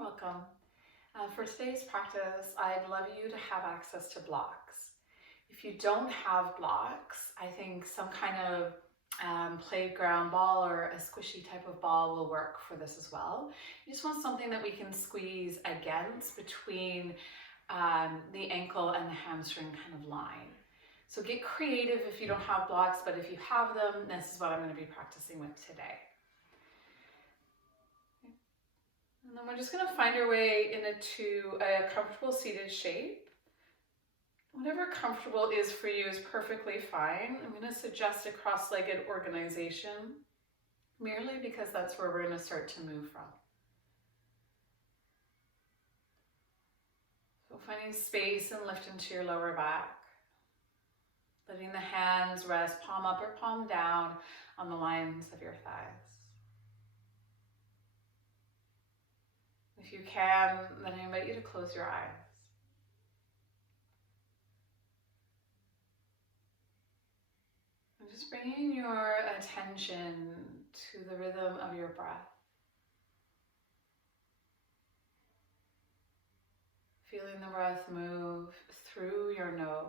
Welcome. For today's practice, I'd love you to have access to blocks. If you don't have blocks, I think some kind of playground ball or a squishy type of ball will work for this as well. You just want something that we can squeeze against between the ankle and the hamstring kind of line. So get creative if you don't have blocks, but if you have them, this is what I'm going to be practicing with today. And then we're just going to find our way into a comfortable seated shape. Whatever comfortable is for you is perfectly fine. I'm going to suggest a cross-legged organization, merely because that's where we're going to start to move from. So finding space and lift into your lower back. Letting the hands rest palm up or palm down on the lines of your thighs. If you can, then I invite you to close your eyes. And just bringing your attention to the rhythm of your breath. Feeling the breath move through your nose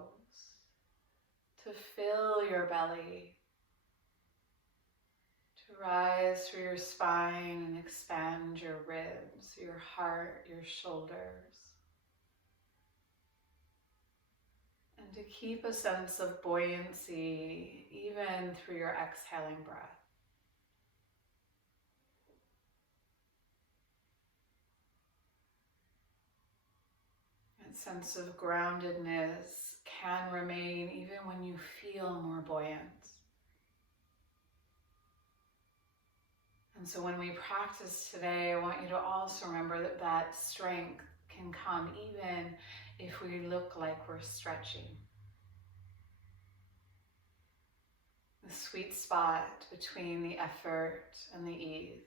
to fill your belly, to rise through your spine and expand your ribs, your heart, your shoulders. And to keep a sense of buoyancy even through your exhaling breath. That sense of groundedness can remain even when you feel more buoyant. And so when we practice today, I want you to also remember that that strength can come even if we look like we're stretching. The sweet spot between the effort and the ease.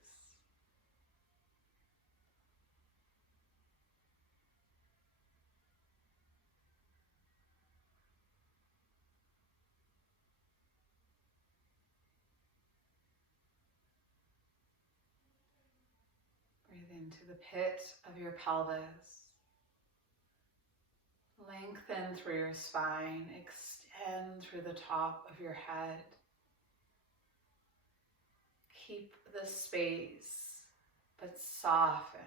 Breathe into the pit of your pelvis. Lengthen through your spine, extend through the top of your head. Keep the space, but soften.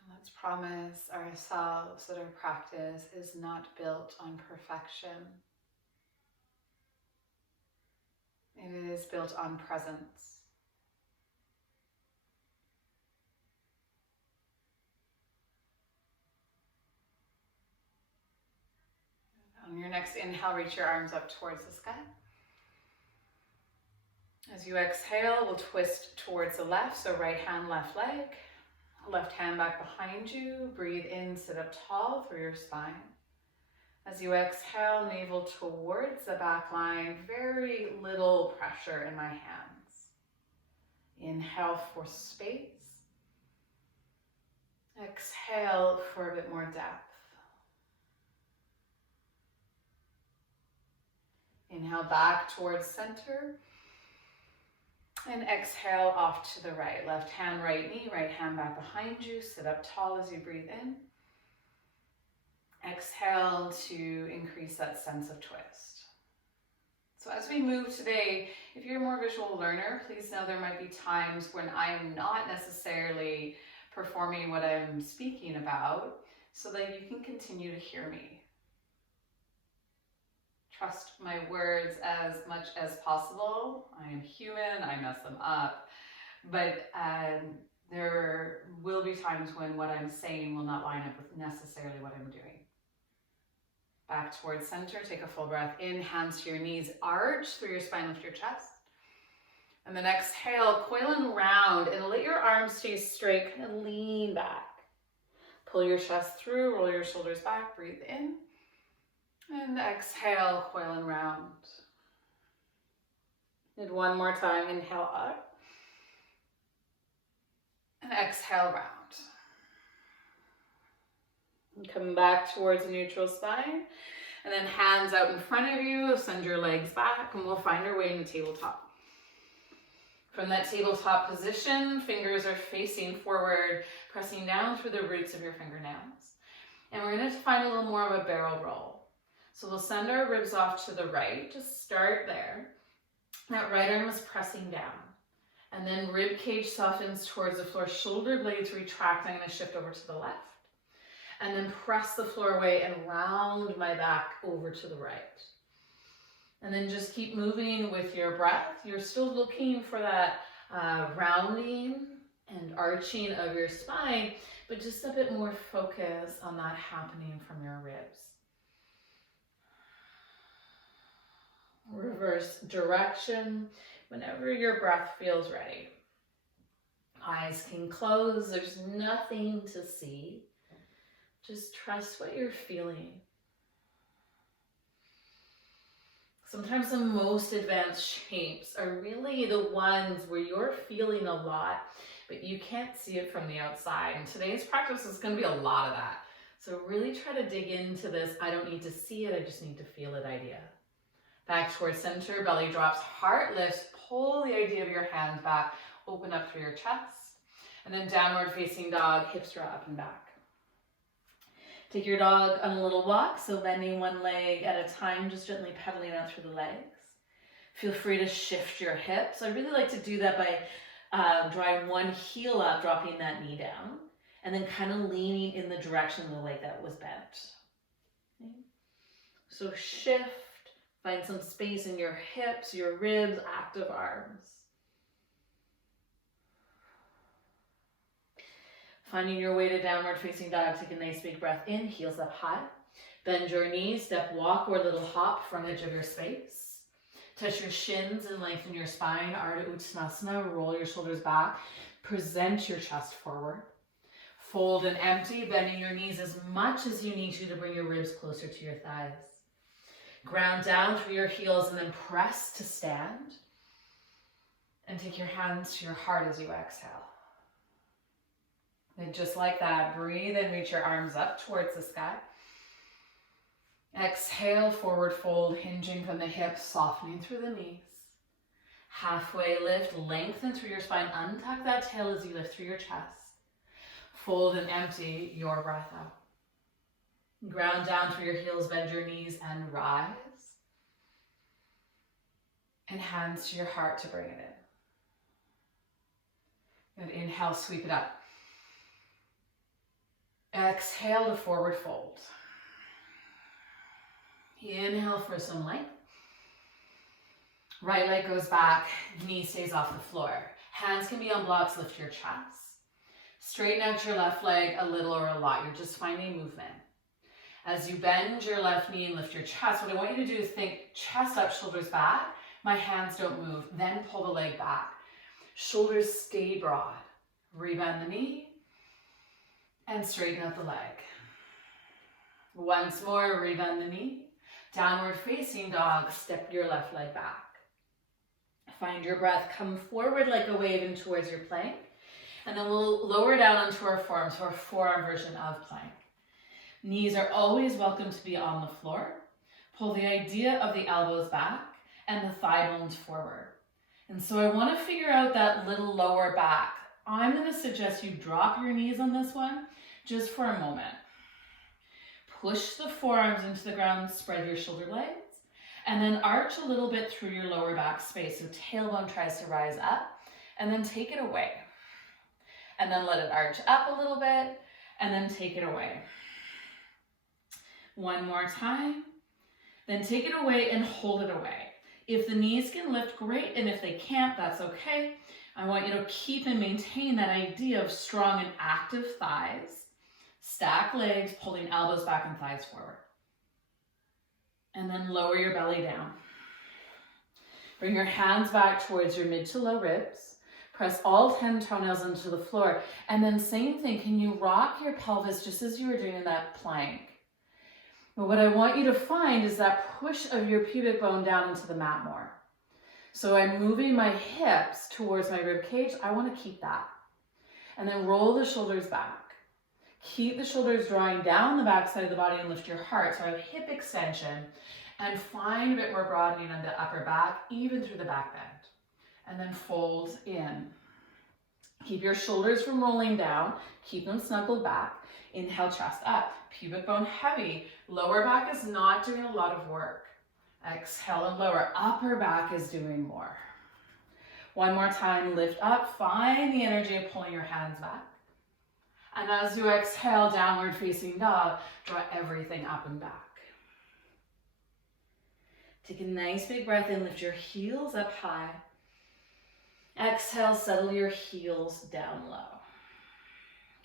And let's promise ourselves that our practice is not built on perfection. It is built on presence. On your next inhale, reach your arms up towards the sky. As you exhale, we'll twist towards the left, so right hand, left leg. Left hand back behind you. Breathe in, sit up tall through your spine. As you exhale, navel towards the back line. Very little pressure in my hands. Inhale for space. Exhale for a bit more depth. Inhale back towards center. And exhale off to the right. Left hand, right knee, right hand back behind you. Sit up tall as you breathe in. Exhale to increase that sense of twist. So as we move today, if you're a more visual learner, please know there might be times when I'm not necessarily performing what I'm speaking about, so that you can continue to hear me. Trust my words as much as possible. I am human, I mess them up, but there will be times when what I'm saying will not line up with necessarily what I'm doing. Back towards center, take a full breath in, hands to your knees, arch through your spine, lift your chest. And then exhale, coil and round, and let your arms stay straight, kind of lean back. Pull your chest through, roll your shoulders back, breathe in. And exhale, coil and round. And one more time, inhale up. And exhale, round. And come back towards a neutral spine. And then hands out in front of you, send your legs back, and we'll find our way in the tabletop. From that tabletop position, fingers are facing forward, pressing down through the roots of your fingernails. And we're going to find a little more of a barrel roll. So we'll send our ribs off to the right, just start there. That right arm is pressing down. And then rib cage softens towards the floor, shoulder blades retract. I'm going to shift over to the left. And then press the floor away and round my back over to the right. And then just keep moving with your breath. You're still looking for that rounding and arching of your spine, but just a bit more focus on that happening from your ribs. Reverse direction whenever your breath feels ready. Eyes can close. There's nothing to see. Just trust what you're feeling. Sometimes the most advanced shapes are really the ones where you're feeling a lot, but you can't see it from the outside. And today's practice is going to be a lot of that. So really try to dig into this, I don't need to see it, I just need to feel it idea. Back towards center, belly drops, heart lifts, pull the idea of your hands back, open up through your chest. And then downward facing dog, hips draw up and back. Take your dog on a little walk, so bending one leg at a time, just gently pedaling out through the legs. Feel free to shift your hips. I really like to do that by drawing one heel up, dropping that knee down, and then kind of leaning in the direction of the leg that was bent. Okay. So shift, find some space in your hips, your ribs, active arms. Finding your way to downward facing dog, take a nice big breath in, heels up high. Bend your knees, step walk or little hop, front edge of your space. Touch your shins and lengthen your spine, Ardha Uttanasana, roll your shoulders back. Present your chest forward. Fold and empty, bending your knees as much as you need to bring your ribs closer to your thighs. Ground down through your heels and then press to stand. And take your hands to your heart as you exhale. And just like that, breathe and reach your arms up towards the sky. Exhale, forward fold, hinging from the hips, softening through the knees. Halfway lift, lengthen through your spine, untuck that tail as you lift through your chest. Fold and empty your breath out. Ground down through your heels, bend your knees and rise. And hands to your heart to bring it in. Good, inhale, sweep it up. Exhale to forward fold. Inhale for some length. Right leg goes back, knee stays off the floor. Hands can be on blocks, lift your chest. Straighten out your left leg a little or a lot. You're just finding movement. As you bend your left knee and lift your chest, what I want you to do is think chest up, shoulders back. My hands don't move. Then pull the leg back. Shoulders stay broad. Rebend the knee. And straighten out the leg. Once more, rebend the knee. Downward facing dog, step your left leg back. Find your breath, come forward like a wave in towards your plank. And then we'll lower down onto our forearms, so our forearm version of plank. Knees are always welcome to be on the floor. Pull the idea of the elbows back and the thigh bones forward. And so I want to figure out that little lower back. I'm going to suggest you drop your knees on this one just for a moment. Push the forearms into the ground, spread your shoulder blades, and then arch a little bit through your lower back space. So tailbone tries to rise up, and then take it away. And then let it arch up a little bit, and then take it away. One more time, then take it away and hold it away. If the knees can lift, great, and if they can't, that's okay. I want you to keep and maintain that idea of strong and active thighs. Stack legs, pulling elbows back and thighs forward. And then lower your belly down. Bring your hands back towards your mid to low ribs. Press all 10 toenails into the floor. And then same thing, can you rock your pelvis just as you were doing in that plank? But what I want you to find is that push of your pubic bone down into the mat more. So I'm moving my hips towards my rib cage. I want to keep that. And then roll the shoulders back. Keep the shoulders drawing down the back side of the body and lift your heart. So our hip extension, and find a bit more broadening on the upper back, even through the back bend. And then fold in. Keep your shoulders from rolling down. Keep them snuggled back. Inhale, chest up. Pubic bone heavy. Lower back is not doing a lot of work. Exhale and lower. Upper back is doing more. One more time, lift up. Find the energy of pulling your hands back. And as you exhale, downward facing dog, draw everything up and back. Take a nice big breath in, lift your heels up high. Exhale, settle your heels down low.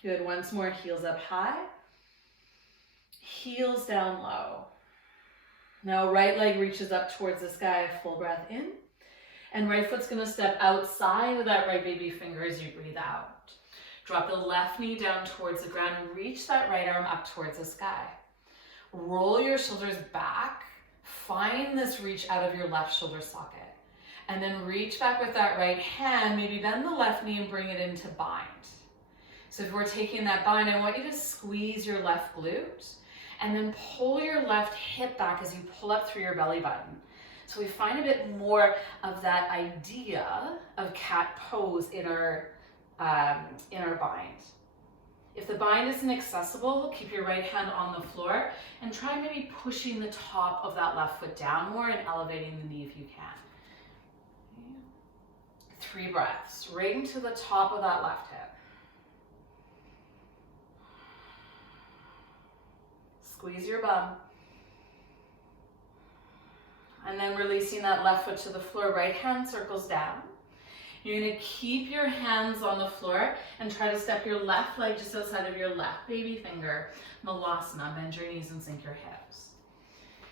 Good, once more, heels up high. Heels down low. Now right leg reaches up towards the sky, full breath in. And right foot's gonna step outside of that right baby finger as you breathe out. Drop the left knee down towards the ground and reach that right arm up towards the sky. Roll your shoulders back. Find this reach out of your left shoulder socket. And then reach back with that right hand, maybe bend the left knee and bring it into bind. So if we're taking that bind, I want you to squeeze your left glute and then pull your left hip back as you pull up through your belly button. So we find a bit more of that idea of cat pose in our bind. If the bind isn't accessible, keep your right hand on the floor and try maybe pushing the top of that left foot down more and elevating the knee if you can. 3 breaths, right into the top of that left hip. Squeeze your bum. And then releasing that left foot to the floor, right hand circles down. You're gonna keep your hands on the floor and try to step your left leg just outside of your left baby finger. Malasana, bend your knees and sink your hips.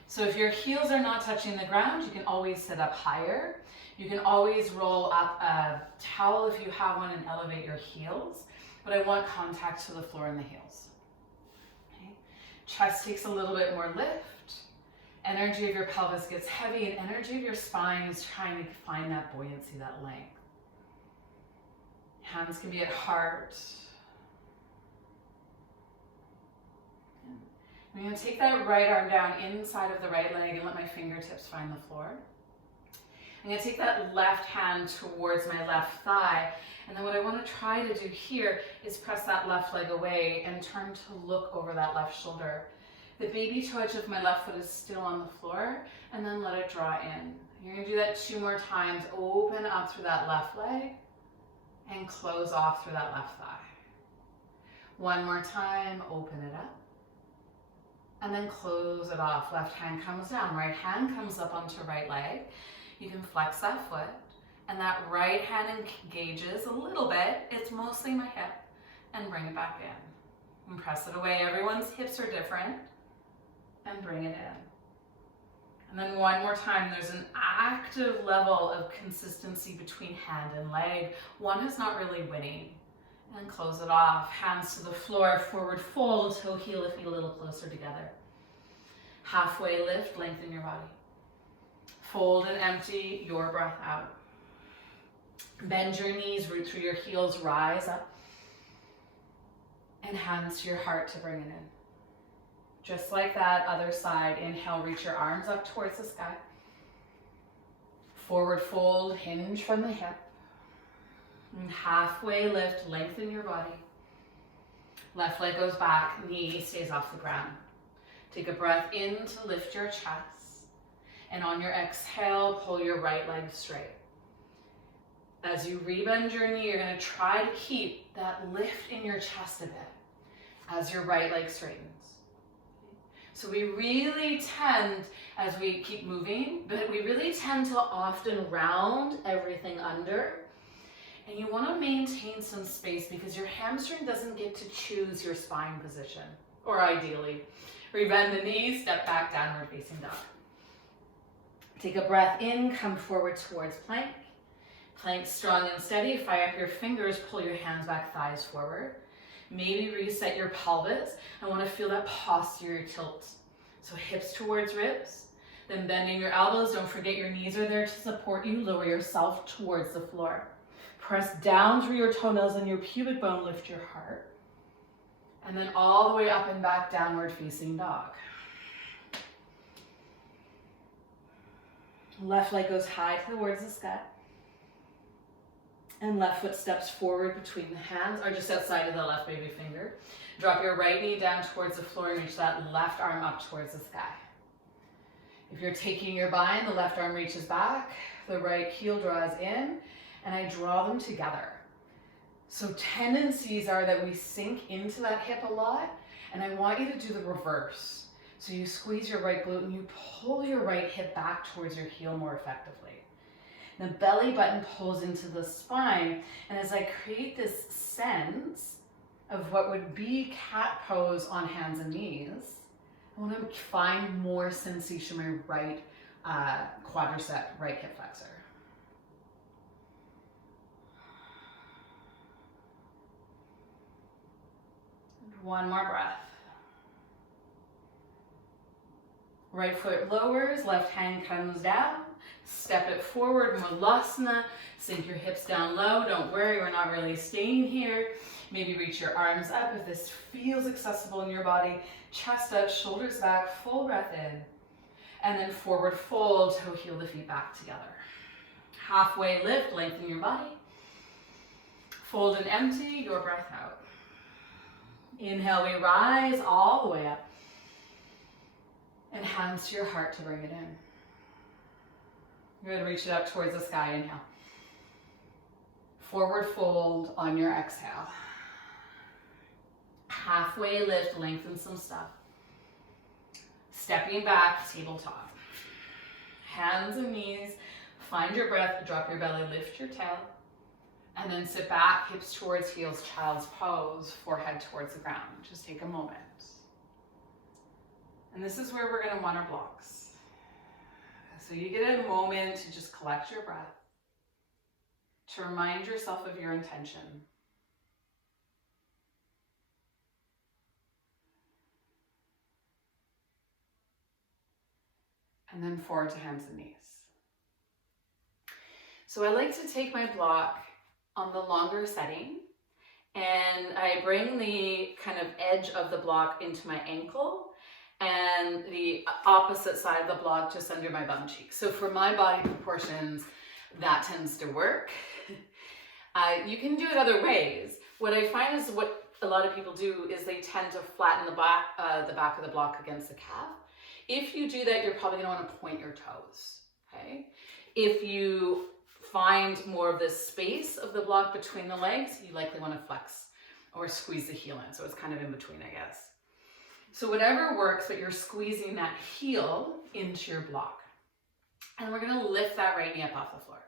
So if your heels are not touching the ground, you can always sit up higher. You can always roll up a towel if you have one and elevate your heels, but I want contact to the floor and the heels. Okay. Chest takes a little bit more lift. Energy of your pelvis gets heavy and energy of your spine is trying to find that buoyancy, that length. Hands can be at heart. I'm going to take that right arm down inside of the right leg and let my fingertips find the floor. I'm going to take that left hand towards my left thigh, and then what I want to try to do here is press that left leg away and turn to look over that left shoulder. The baby toe edge of my left foot is still on the floor, and then let it draw in. You're going to do that 2 more times. Open up through that left leg and close off through that left thigh. 1 more time, open it up. And then close it off. Left hand comes down, right hand comes up onto right leg. You can flex that foot, and that right hand engages a little bit. It's mostly my hip, and bring it back in. And press it away. Everyone's hips are different, and bring it in. And then 1 more time, there's an active level of consistency between hand and leg. One is not really winning. And close it off. Hands to the floor, forward fold, toe heel if feet a little closer together. Halfway lift, lengthen your body. Fold and empty your breath out. Bend your knees, root through your heels, rise up. And hands to your heart to bring it in. Just like that, other side. Inhale, reach your arms up towards the sky. Forward fold, hinge from the hip. And halfway lift, lengthen your body. Left leg goes back, knee stays off the ground. Take a breath in to lift your chest. And on your exhale, pull your right leg straight. As you rebend your knee, you're going to try to keep that lift in your chest a bit as your right leg straightens. So we really tend, as we keep moving, but we really tend to often round everything under. And you want to maintain some space because your hamstring doesn't get to choose your spine position, or ideally. Rebend the knees, step back, downward facing dog. Take a breath in, come forward towards plank. Plank strong and steady, fire up your fingers, pull your hands back, thighs forward. Maybe reset your pelvis. I want to feel that posterior tilt. So hips towards ribs, then bending your elbows. Don't forget your knees are there to support you. Lower yourself towards the floor. Press down through your toenails and your pubic bone, lift your heart. And then all the way up and back, downward facing dog. Left leg goes high towards the sky. And left foot steps forward between the hands, or just outside of the left baby finger. Drop your right knee down towards the floor and reach that left arm up towards the sky. If you're taking your bind, the left arm reaches back, the right heel draws in, and I draw them together. So tendencies are that we sink into that hip a lot, and I want you to do the reverse. So you squeeze your right glute and you pull your right hip back towards your heel more effectively. The belly button pulls into the spine, and as I create this sense of what would be cat pose on hands and knees, I want to find more sensation in my right quadricep, right hip flexor. And one more breath. Right foot lowers, left hand comes down. Step it forward, Malasana. Sink your hips down low. Don't worry, we're not really staying here. Maybe reach your arms up if this feels accessible in your body. Chest up, shoulders back, full breath in. And then forward fold, toe heel the feet back together. Halfway lift, lengthen your body. Fold and empty your breath out. Inhale, we rise all the way up. And hands to your heart to bring it in. Good, reach it up towards the sky, inhale. Forward fold on your exhale. Halfway lift, lengthen some stuff. Stepping back, tabletop. Hands and knees, find your breath, drop your belly, lift your tail. And then sit back, hips towards heels, child's pose, forehead towards the ground. Just take a moment. And this is where we're going to want our blocks. So you get a moment to just collect your breath, to remind yourself of your intention. And then forward to hands and knees. So I like to take my block on the longer setting, and I bring the kind of edge of the block into my ankle, and the opposite side of the block just under my bum cheek. So for my body proportions, that tends to work. You can do it other ways. What I find is what a lot of people do is they tend to flatten the back of the block against the calf. If you do that, you're probably gonna wanna point your toes, okay? If you find more of this space of the block between the legs, you likely wanna flex or squeeze the heel in. So it's kind of in between, I guess. So whatever works, but you're squeezing that heel into your block. And we're gonna lift that right knee up off the floor.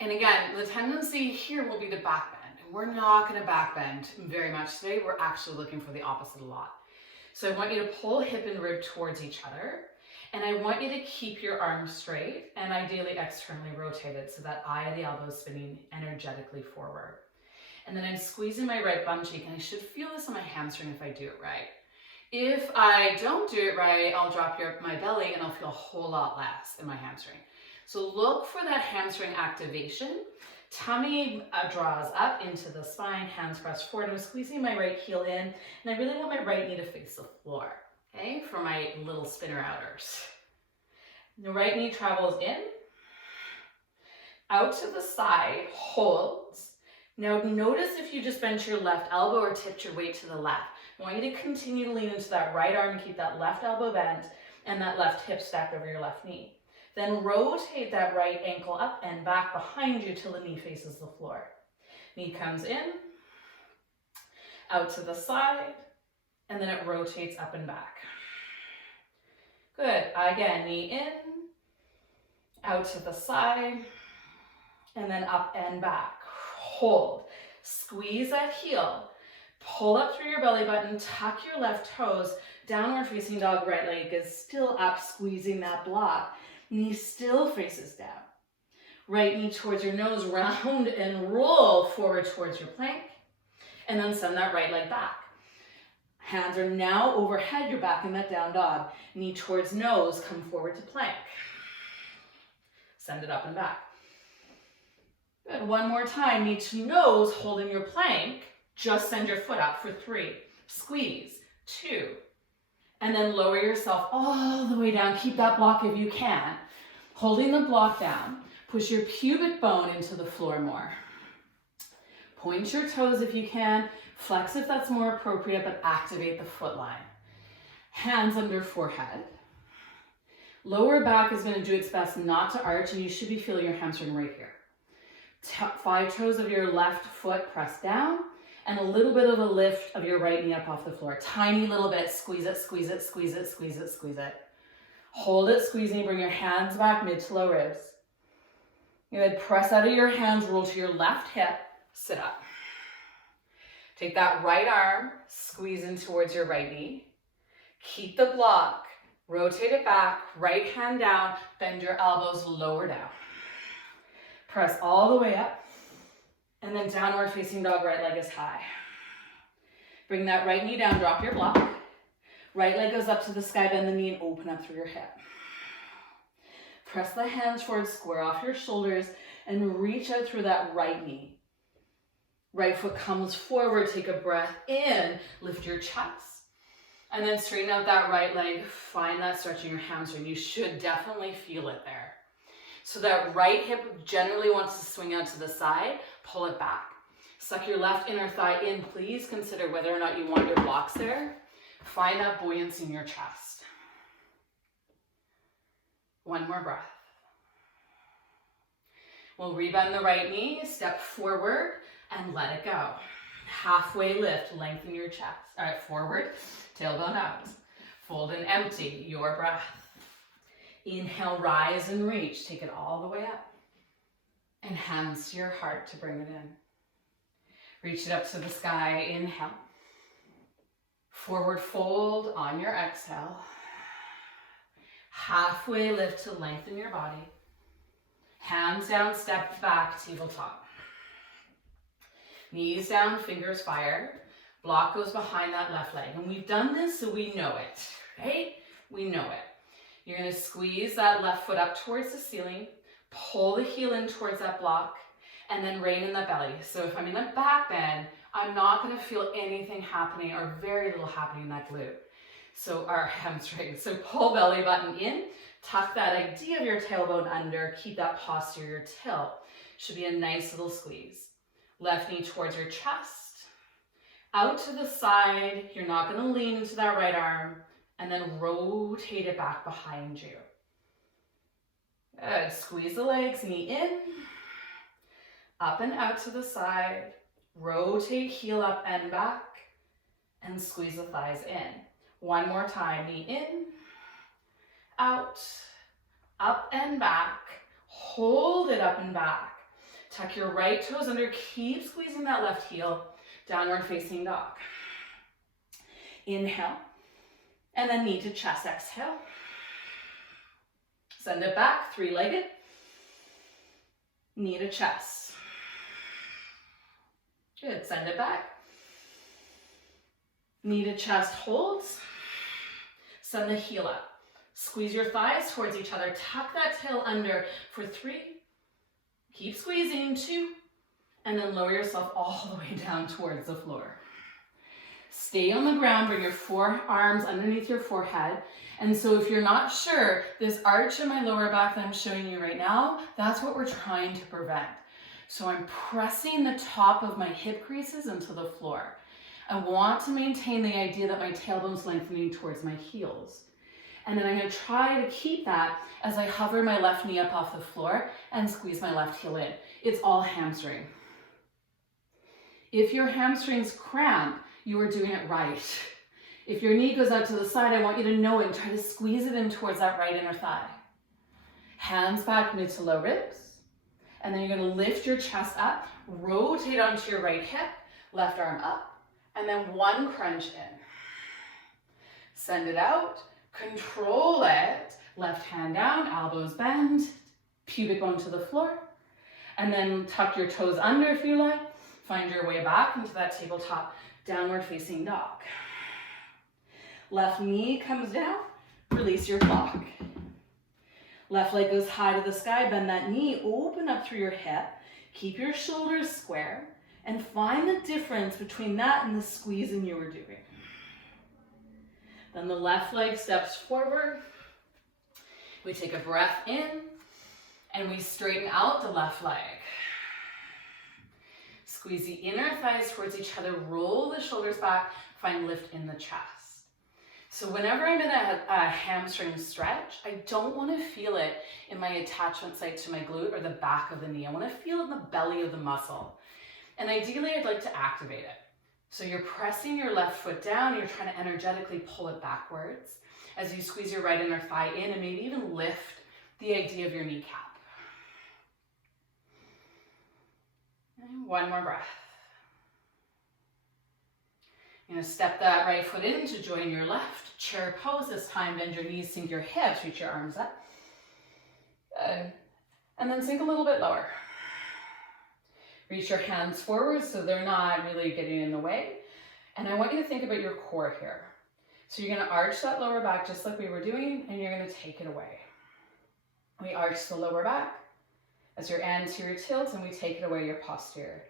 And again, the tendency here will be to back bend. And we're not gonna back bend very much today. We're actually looking for the opposite a lot. So I want you to pull hip and rib towards each other. And I want you to keep your arms straight and ideally externally rotated so that eye of the elbow is spinning energetically forward. And then I'm squeezing my right bum cheek, and I should feel this on my hamstring if I do it right. If I don't do it right, I'll drop my belly and I'll feel a whole lot less in my hamstring. So look for that hamstring activation. Tummy draws up into the spine, hands press forward. I'm squeezing my right heel in, and I really want my right knee to face the floor, okay, for my little spinner outers. The right knee travels in, out to the side, holds. Now notice if you just bent your left elbow or tipped your weight to the left. I want you to continue to lean into that right arm and keep that left elbow bent and that left hip stacked over your left knee. Then rotate that right ankle up and back behind you till the knee faces the floor. Knee comes in, out to the side, and then it rotates up and back. Good. Again, knee in, out to the side, and then up and back. Hold. Squeeze that heel. Pull up through your belly button, tuck your left toes, downward facing dog, right leg is still up, squeezing that block. Knee still faces down. Right knee towards your nose, round and roll forward towards your plank. And then send that right leg back. Hands are now overhead, you're back in that down dog. Knee towards nose, come forward to plank. Send it up and back. Good, one more time, knee to nose, holding your plank. Just send your foot up for 3, squeeze, 2, and then lower yourself all the way down. Keep that block if you can. Holding the block down, push your pubic bone into the floor more. Point your toes if you can, flex if that's more appropriate, but activate the foot line. Hands under forehead. Lower back is going to do its best not to arch, and you should be feeling your hamstring right here. 5 toes of your left foot press down, and a little bit of a lift of your right knee up off the floor. Tiny little bit, squeeze it, squeeze it, squeeze it, squeeze it, squeeze it. Hold it, squeezing, bring your hands back, mid to low ribs. You then press out of your hands, roll to your left hip, sit up. Take that right arm, squeeze in towards your right knee. Keep the block, rotate it back, right hand down, bend your elbows lower down. Press all the way up, and then downward facing dog, right leg is high. Bring that right knee down, drop your block. Right leg goes up to the sky, bend the knee and open up through your hip. Press the hands forward, square off your shoulders, and reach out through that right knee. Right foot comes forward, take a breath in, lift your chest. And then straighten out that right leg, find that stretch in your hamstring. You should definitely feel it there. So that right hip generally wants to swing out to the side, pull it back. Suck your left inner thigh in, please consider whether or not you want your blocks there. Find that buoyancy in your chest. One more breath. We'll rebend the right knee, step forward, and let it go. Halfway lift, lengthen your chest. All right, forward, tailbone out. Fold and empty, your breath. Inhale, rise and reach. Take it all the way up. And hands to your heart to bring it in. Reach it up to the sky, inhale. Forward fold on your exhale. Halfway lift to lengthen your body. Hands down, step back, tabletop. Knees down, fingers fire. Block goes behind that left leg. And we've done this so we know it, right? We know it. You're going to squeeze that left foot up towards the ceiling, pull the heel in towards that block, and then rein in the belly. So if I'm in a back bend, I'm not going to feel anything happening or very little happening in that glute. So our hamstring. So pull belly button in, tuck that idea of your tailbone under, keep that posterior tilt. Should be a nice little squeeze. Left knee towards your chest, out to the side. You're not going to lean into that right arm, and then rotate it back behind you. Good. Squeeze the legs, knee in, up and out to the side. Rotate heel up and back, and squeeze the thighs in. One more time, knee in, out, up and back. Hold it up and back. Tuck your right toes under, keep squeezing that left heel, downward facing dog. Inhale, and then knee to chest, exhale. Send it back, 3-legged, knee to chest. Good, send it back. Knee to chest holds. Send the heel up. Squeeze your thighs towards each other. Tuck that tail under for 3. Keep squeezing, 2. And then lower yourself all the way down towards the floor. Stay on the ground, bring your forearms underneath your forehead. And so if you're not sure, this arch in my lower back that I'm showing you right now, that's what we're trying to prevent. So I'm pressing the top of my hip creases into the floor. I want to maintain the idea that my tailbone's lengthening towards my heels. And then I'm going to try to keep that as I hover my left knee up off the floor and squeeze my left heel in. It's all hamstring. If your hamstrings cramp, you are doing it right. If your knee goes out to the side, I want you to know it and try to squeeze it in towards that right inner thigh. Hands back, mid to low ribs. And then you're going to lift your chest up, rotate onto your right hip, left arm up, and then 1 crunch in. Send it out, control it, left hand down, elbows bend, pubic bone to the floor, and then tuck your toes under if you like. Find your way back into that tabletop downward facing dog. Left knee comes down, release your block. Left leg goes high to the sky, bend that knee, open up through your hip, keep your shoulders square, and find the difference between that and the squeezing you were doing. Then the left leg steps forward. We take a breath in and we straighten out the left leg. Squeeze the inner thighs towards each other, roll the shoulders back, find lift in the chest. So whenever I'm in a hamstring stretch, I don't want to feel it in my attachment site to my glute or the back of the knee. I want to feel it in the belly of the muscle. And ideally, I'd like to activate it. So you're pressing your left foot down, you're trying to energetically pull it backwards as you squeeze your right inner thigh in and maybe even lift the idea of your kneecap. And one more breath. You're going to step that right foot in to join your left. Chair pose this time. Bend your knees, sink your hips, reach your arms up. Good. And then sink a little bit lower. Reach your hands forward so they're not really getting in the way. And I want you to think about your core here. So you're going to arch that lower back just like we were doing, and you're going to take it away. We arch the lower back as your anterior tilts, and we take it away, your posterior.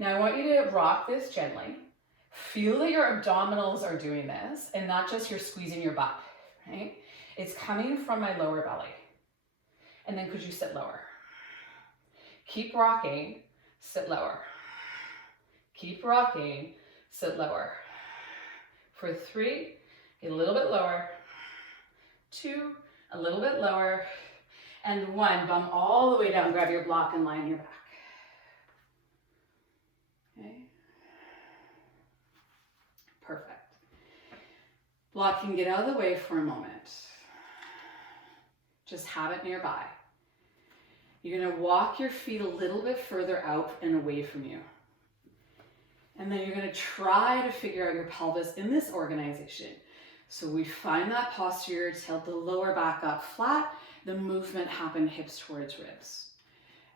Now I want you to rock this gently. Feel that your abdominals are doing this and not just you're squeezing your butt, right? It's coming from my lower belly. And then could you sit lower? Keep rocking, sit lower. Keep rocking, sit lower. For 3, get a little bit lower. 2, a little bit lower. And 1, bum all the way down, grab your block and line your back. Okay. Perfect. Block can get out of the way for a moment. Just have it nearby. You're going to walk your feet a little bit further out and away from you. And then you're going to try to figure out your pelvis in this organization. So we find that posterior tilt, the lower back up flat, the movement happen hips towards ribs.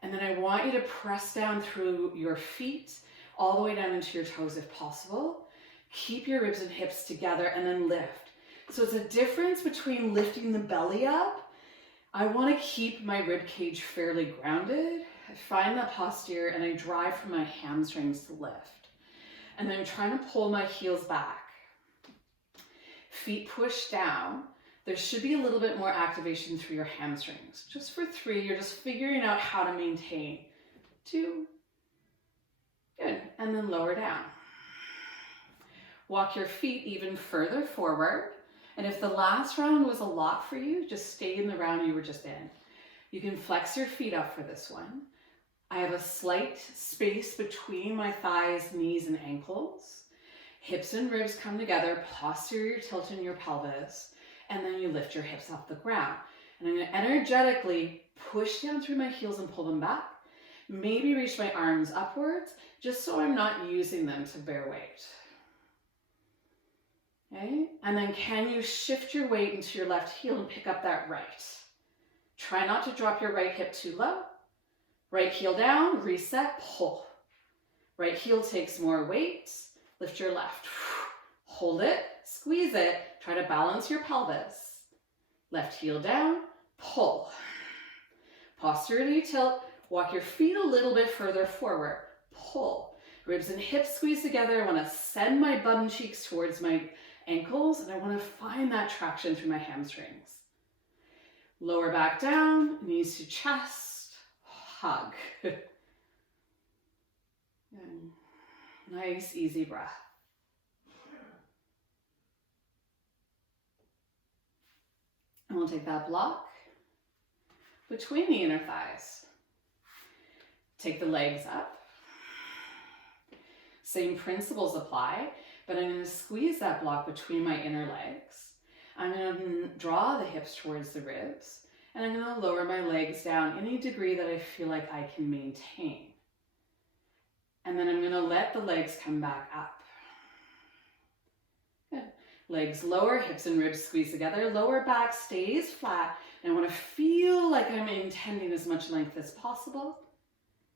And then I want you to press down through your feet, all the way down into your toes if possible. Keep your ribs and hips together and then lift. So it's a difference between lifting the belly up. I want to keep my rib cage fairly grounded. I find that posterior and I drive from my hamstrings to lift. And then I'm trying to pull my heels back. Feet push down. There should be a little bit more activation through your hamstrings. Just for 3, you're just figuring out how to maintain. 2, good, and then lower down. Walk your feet even further forward. And if the last round was a lot for you, just stay in the round you were just in. You can flex your feet up for this one. I have a slight space between my thighs, knees, and ankles. Hips and ribs come together, posterior tilt in your pelvis, and then you lift your hips off the ground. And I'm going to energetically push down through my heels and pull them back. Maybe reach my arms upwards, just so I'm not using them to bear weight. Okay, and then can you shift your weight into your left heel and pick up that right? Try not to drop your right hip too low. Right heel down, reset, pull. Right heel takes more weight, lift your left. Hold it, squeeze it, try to balance your pelvis. Left heel down, pull. Posteriorly tilt, walk your feet a little bit further forward, pull. Ribs and hips squeeze together. I want to send my bum cheeks towards my ankles, and I want to find that traction through my hamstrings. Lower back down, knees to chest, hug. Nice, easy breath. And we'll take that block between the inner thighs. Take the legs up. Same principles apply, but I'm going to squeeze that block between my inner legs. I'm going to draw the hips towards the ribs, and I'm going to lower my legs down any degree that I feel like I can maintain. And then I'm going to let the legs come back up. Good. Legs lower, hips and ribs squeeze together, lower back stays flat, and I want to feel like I'm intending as much length as possible,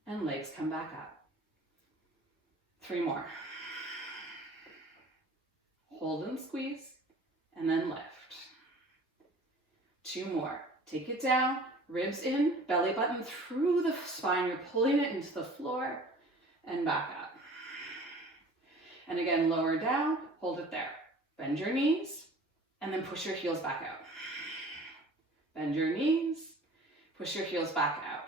and legs come back up. 3 more. Hold and squeeze, and then lift. 2 more. Take it down, ribs in, belly button through the spine. You're pulling it into the floor and back up. And again, lower down, hold it there. Bend your knees and then push your heels back out. Bend your knees, push your heels back out.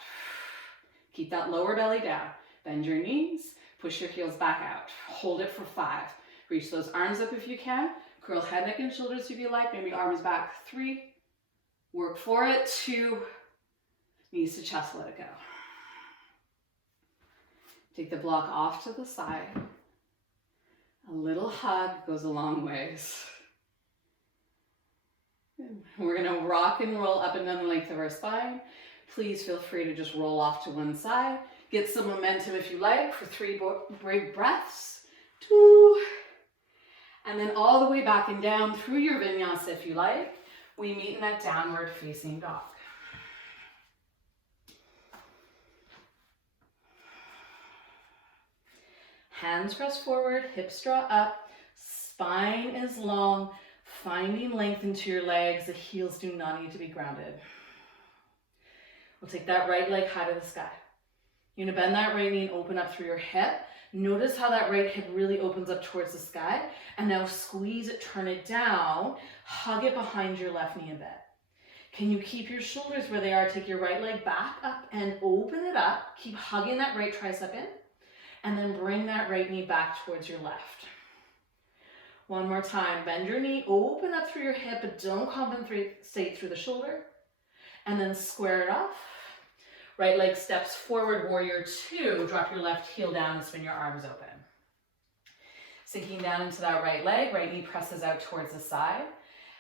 Keep that lower belly down. Bend your knees, push your heels back out. Hold it for 5. Reach those arms up if you can. Curl head, neck, and shoulders if you like. Maybe arms back. 3. Work for it. 2. Knees to chest, let it go. Take the block off to the side. A little hug goes a long ways. We're going to rock and roll up and down the length of our spine. Please feel free to just roll off to one side. Get some momentum if you like for 3 big breaths. 2. And then all the way back and down through your vinyasa if you like. We meet in that downward facing dog. Hands press forward, hips draw up, spine is long, finding length into your legs. The heels do not need to be grounded. We'll take that right leg high to the sky. You're gonna bend that right knee and open up through your hip. Notice how that right hip really opens up towards the sky. And now squeeze it, turn it down, hug it behind your left knee a bit. Can you keep your shoulders where they are? Take your right leg back up and open it up. Keep hugging that right tricep in. And then bring that right knee back towards your left. One more time. Bend your knee, open up through your hip, but don't compensate through the shoulder. And then square it off. Right leg steps forward, warrior 2. Drop your left heel down and spin your arms open. Sinking down into that right leg, right knee presses out towards the side.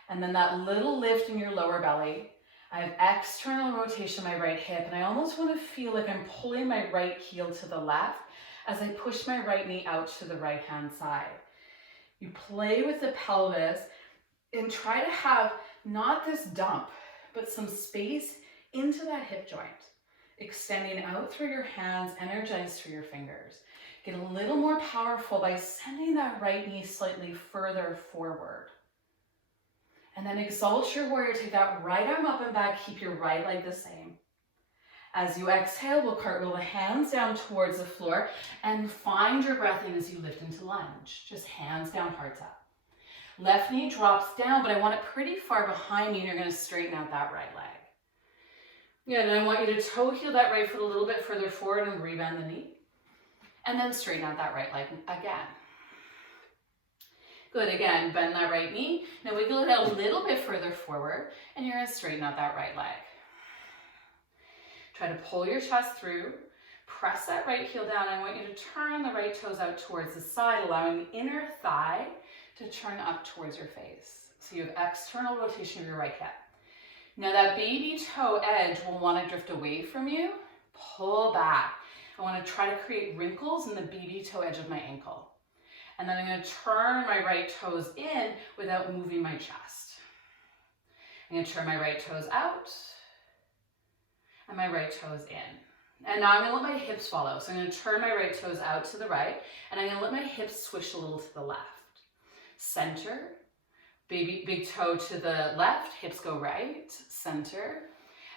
And then that little lift in your lower belly. I have external rotation of my right hip, and I almost want to feel like I'm pulling my right heel to the left as I push my right knee out to the right hand side. You play with the pelvis and try to have not this dump, but some space into that hip joint. Extending out through your hands, energize through your fingers. Get a little more powerful by sending that right knee slightly further forward. And then exalt your warrior, take that right arm up and back, keep your right leg the same. As you exhale, we'll cartwheel the hands down towards the floor and find your breath in as you lift into lunge. Just hands down, hearts up. Left knee drops down, but I want it pretty far behind me, and you're going to straighten out that right leg. Good, and I want you to toe heel that right foot a little bit further forward and rebend the knee. And then straighten out that right leg again. Good, again, bend that right knee. Now wiggle it out a little bit further forward, and you're going to straighten out that right leg. Try to pull your chest through. Press that right heel down. I want you to turn the right toes out towards the side, allowing the inner thigh to turn up towards your face. So you have external rotation of your right hip. Now that baby toe edge will want to drift away from you. Pull back. I want to try to create wrinkles in the baby toe edge of my ankle. And then I'm going to turn my right toes in without moving my chest. I'm going to turn my right toes out and my right toes in. And now I'm going to let my hips follow. So I'm going to turn my right toes out to the right, and I'm going to let my hips swish a little to the left. Center, big toe to the left, hips go right, center.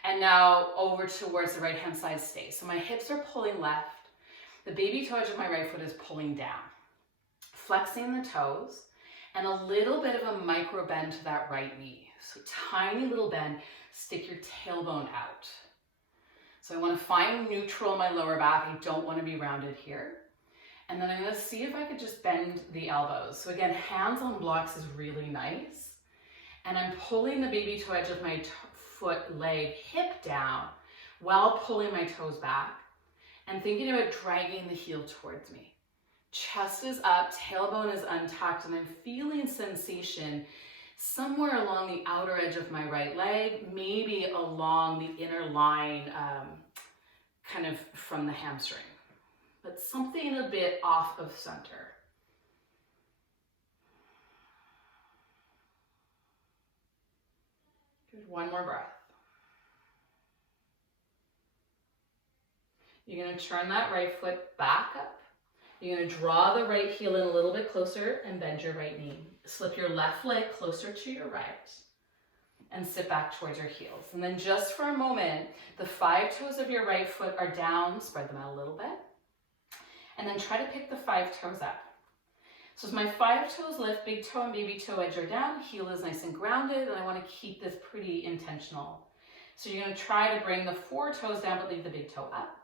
And now over towards the right hand side, stay. So my hips are pulling left. The baby toe edge of my right foot is pulling down. Flexing the toes, and a little bit of a micro bend to that right knee. So tiny little bend, stick your tailbone out. So I want to find neutral in my lower back. I don't want to be rounded here. And then I'm going to see if I could just bend the elbows. So again, hands on blocks is really nice. And I'm pulling the baby toe edge of my foot, leg, hip down while pulling my toes back and thinking about dragging the heel towards me. Chest is up, tailbone is untucked, and I'm feeling sensation somewhere along the outer edge of my right leg, maybe along the inner line, kind of from the hamstring, but something a bit off of center. Good, one more breath. You're going to turn that right foot back up. You're going to draw the right heel in a little bit closer and bend your right knee. Slip your left leg closer to your right and sit back towards your heels. And then just for a moment, the 5 toes of your right foot are down. Spread them out a little bit. And then try to pick the 5 toes up. So as my 5 toes lift, big toe and baby toe edge are down, heel is nice and grounded, and I want to keep this pretty intentional. So you're going to try to bring the 4 toes down, but leave the big toe up.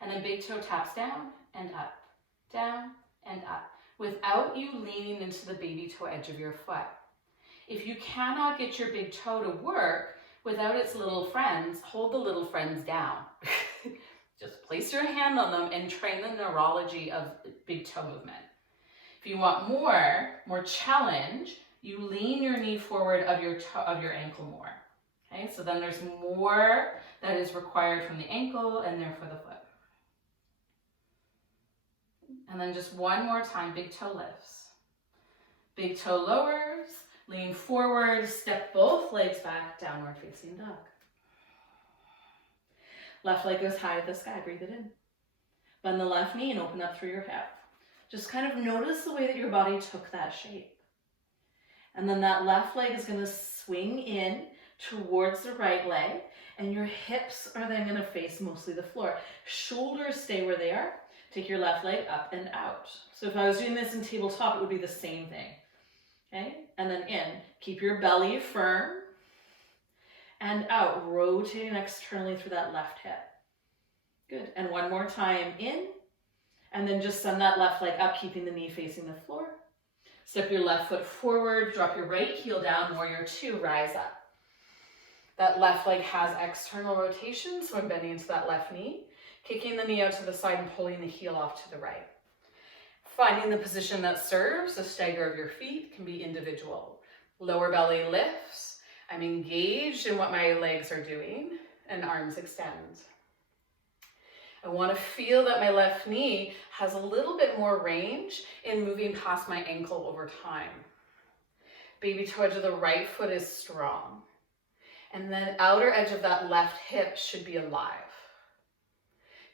And then big toe taps down and up, down and up, without you leaning into the baby toe edge of your foot. If you cannot get your big toe to work without its little friends, hold the little friends down. Just place your hand on them and train the neurology of big toe movement. If you want more challenge, you lean your knee forward of your ankle more. Okay, so then there's more that is required from the ankle and therefore the foot. And then just one more time, big toe lifts. Big toe lowers, lean forward, step both legs back, downward facing dog. Left leg goes high to the sky, breathe it in. Bend the left knee and open up through your hip. Just kind of notice the way that your body took that shape. And then that left leg is going to swing in towards the right leg, and your hips are then going to face mostly the floor. Shoulders stay where they are. Take your left leg up and out. So if I was doing this in tabletop, it would be the same thing. Okay? And then in. Keep your belly firm. And out, rotating externally through that left hip. Good. And one more time, in. And then just send that left leg up, keeping the knee facing the floor. Step your left foot forward, drop your right heel down, warrior 2, rise up. That left leg has external rotation, so I'm bending into that left knee, kicking the knee out to the side and pulling the heel off to the right. Finding the position that serves, the stagger of your feet can be individual. Lower belly lifts. I'm engaged in what my legs are doing, and arms extend. I want to feel that my left knee has a little bit more range in moving past my ankle over time. Baby toe edge of the right foot is strong. And then outer edge of that left hip should be alive.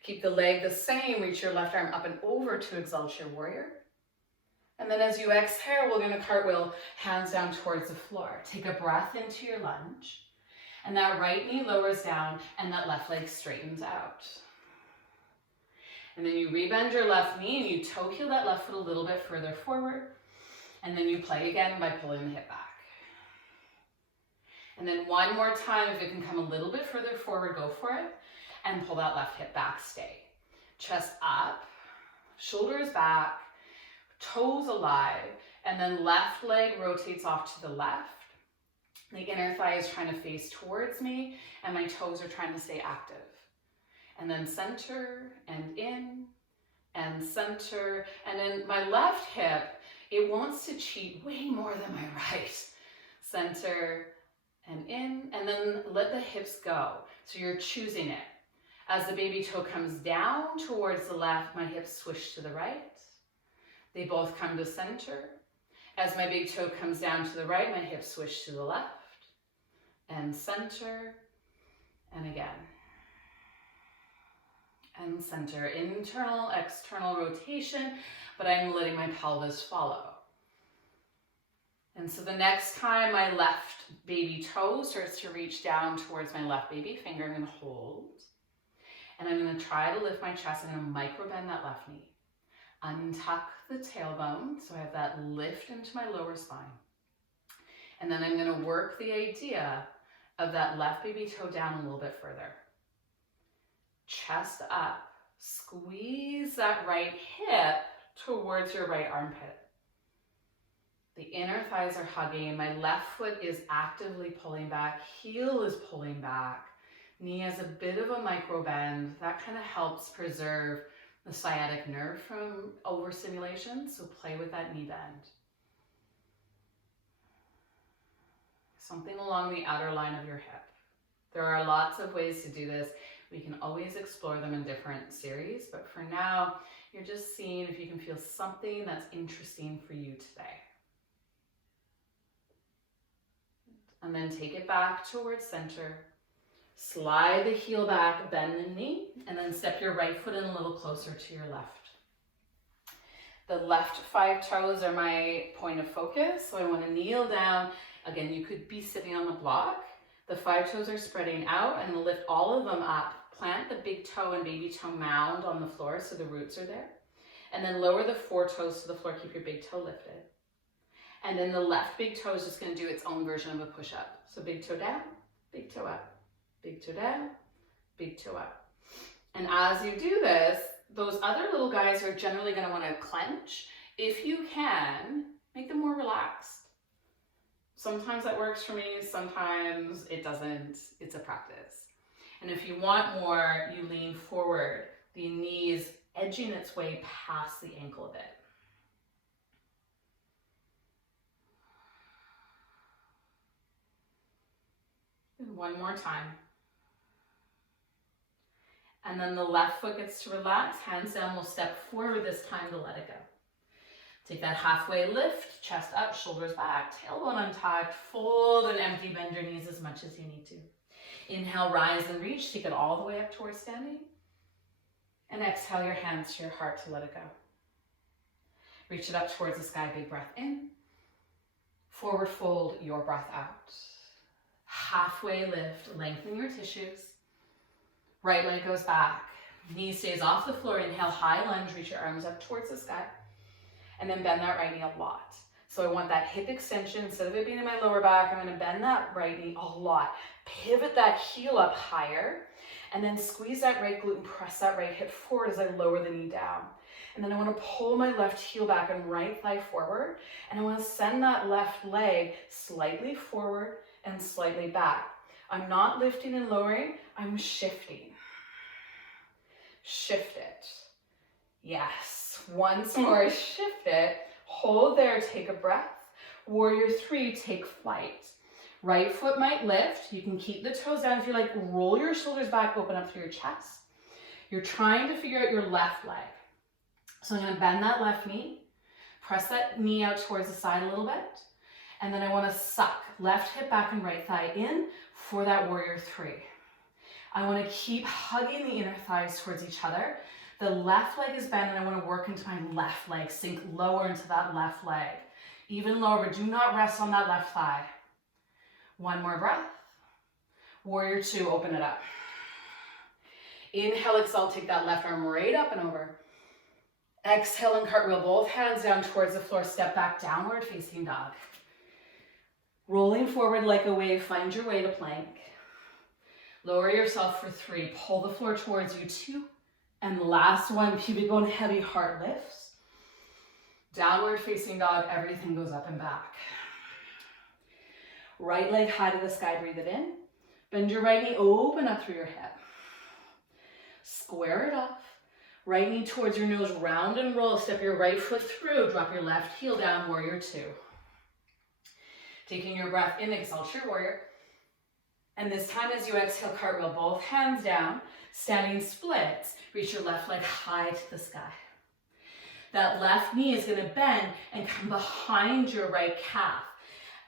Keep the leg the same, reach your left arm up and over to exalt your warrior. And then as you exhale, we're going to cartwheel, hands down towards the floor. Take a breath into your lunge. And that right knee lowers down and that left leg straightens out. And then you rebend your left knee and you toe heel that left foot a little bit further forward. And then you play again by pulling the hip back. And then one more time, if it can come a little bit further forward, go for it. And pull that left hip back, stay. Chest up, shoulders back, toes alive, and then left leg rotates off to the left. The inner thigh is trying to face towards me, and my toes are trying to stay active. And then center and in, and center, and then my left hip, it wants to cheat way more than my right. Center and in, and then let the hips go. So you're choosing it. As the baby toe comes down towards the left, my hips swish to the right. They both come to center. As my big toe comes down to the right, my hips swish to the left. And center, and again. And center, internal, external rotation, but I'm letting my pelvis follow. And so the next time my left baby toe starts to reach down towards my left baby finger, I'm going to hold. And I'm going to try to lift my chest. I'm going to micro bend that left knee. Untuck the tailbone, so I have that lift into my lower spine. And then I'm going to work the idea of that left baby toe down a little bit further. Chest up. Squeeze that right hip towards your right armpit. The inner thighs are hugging. My left foot is actively pulling back. Heel is pulling back. Knee has a bit of a micro bend. That kind of helps preserve the sciatic nerve from overstimulation. So play with that knee bend. Something along the outer line of your hip. There are lots of ways to do this. We can always explore them in different series, but for now, you're just seeing if you can feel something that's interesting for you today. And then take it back towards center. Slide the heel back, bend the knee, and then step your right foot in a little closer to your left. The left 5 toes are my point of focus, so I want to kneel down. Again, you could be sitting on the block. The 5 toes are spreading out, and lift all of them up. Plant the big toe and baby toe mound on the floor so the roots are there. And then lower the 4 toes to the floor. Keep your big toe lifted. And then the left big toe is just going to do its own version of a push-up. So big toe down, big toe up, big toe down, big toe up. And as you do this, those other little guys are generally going to want to clench. If you can, make them more relaxed. Sometimes that works for me, sometimes it doesn't. It's a practice. And if you want more, you lean forward, the knees edging its way past the ankle a bit. And one more time. And then the left foot gets to relax, hands down, we'll step forward this time to let it go. Take that halfway lift, chest up, shoulders back, tailbone untucked, fold and empty, bend your knees as much as you need to. Inhale, rise and reach, take it all the way up towards standing. And exhale your hands to your heart to let it go. Reach it up towards the sky, big breath in. Forward fold, your breath out. Halfway lift, lengthen your tissues. Right leg goes back, knee stays off the floor. Inhale, high lunge, reach your arms up towards the sky. And then bend that right knee a lot. So I want that hip extension. Instead of it being in my lower back, I'm gonna bend that right knee a lot. Pivot that heel up higher, and then squeeze that right glute and press that right hip forward as I lower the knee down. And then I wanna pull my left heel back and right thigh forward, and I wanna send that left leg slightly forward and slightly back. I'm not lifting and lowering, I'm shifting. Shift it. Yes. Once more, shift it. Hold there, take a breath. Warrior 3, take flight. Right foot might lift. You can keep the toes down. If you like, roll your shoulders back, open up through your chest. You're trying to figure out your left leg. So I'm gonna bend that left knee, press that knee out towards the side a little bit, and then I wanna suck left hip back and right thigh in for that warrior 3. I wanna keep hugging the inner thighs towards each other. The left leg is bent and I wanna work into my left leg, sink lower into that left leg. Even lower, but do not rest on that left thigh. One more breath. Warrior 2, open it up. Inhale, exhale, take that left arm right up and over. Exhale and cartwheel both hands down towards the floor, step back, downward facing dog. Rolling forward like a wave, find your way to plank. Lower yourself for 3, pull the floor towards you, 2, and last one, pubic bone heavy, heart lifts. Downward facing dog, everything goes up and back. Right leg high to the sky, breathe it in. Bend your right knee, open up through your hip. Square it off. Right knee towards your nose, round and roll. Step your right foot through, drop your left heel down, warrior 2. Taking your breath in, exalt your warrior. And this time as you exhale, cartwheel both hands down, standing splits. Reach your left leg high to the sky. That left knee is gonna bend and come behind your right calf.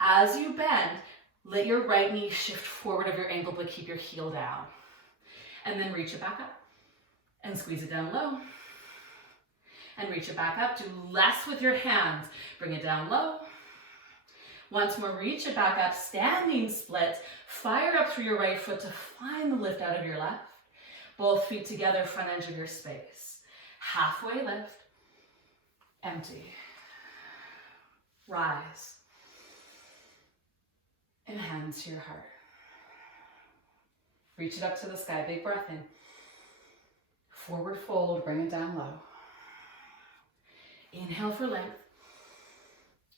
As you bend, let your right knee shift forward of your ankle, but keep your heel down. And then reach it back up and squeeze it down low. And reach it back up. Do less with your hands. Bring it down low. Once more, reach it back up, standing splits. Fire up through your right foot to find the lift out of your left. Both feet together, front edge of your space. Halfway lift, empty. Rise. And hands to your heart. Reach it up to the sky, big breath in. Forward fold, bring it down low. Inhale for length.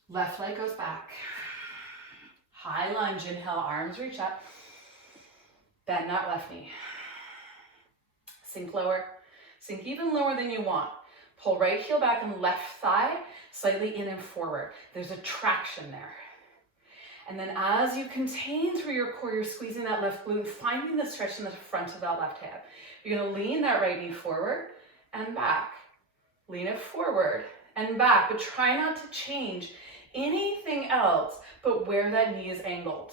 Left leg goes back. High lunge, inhale, arms reach up. Bend that left knee. Sink lower, sink even lower than you want. Pull right heel back and left thigh slightly in and forward. There's a traction there. And then as you contain through your core, you're squeezing that left glute, finding the stretch in the front of that left hip. You're gonna lean that right knee forward and back. Lean it forward and back, but try not to change anything else but where that knee is angled.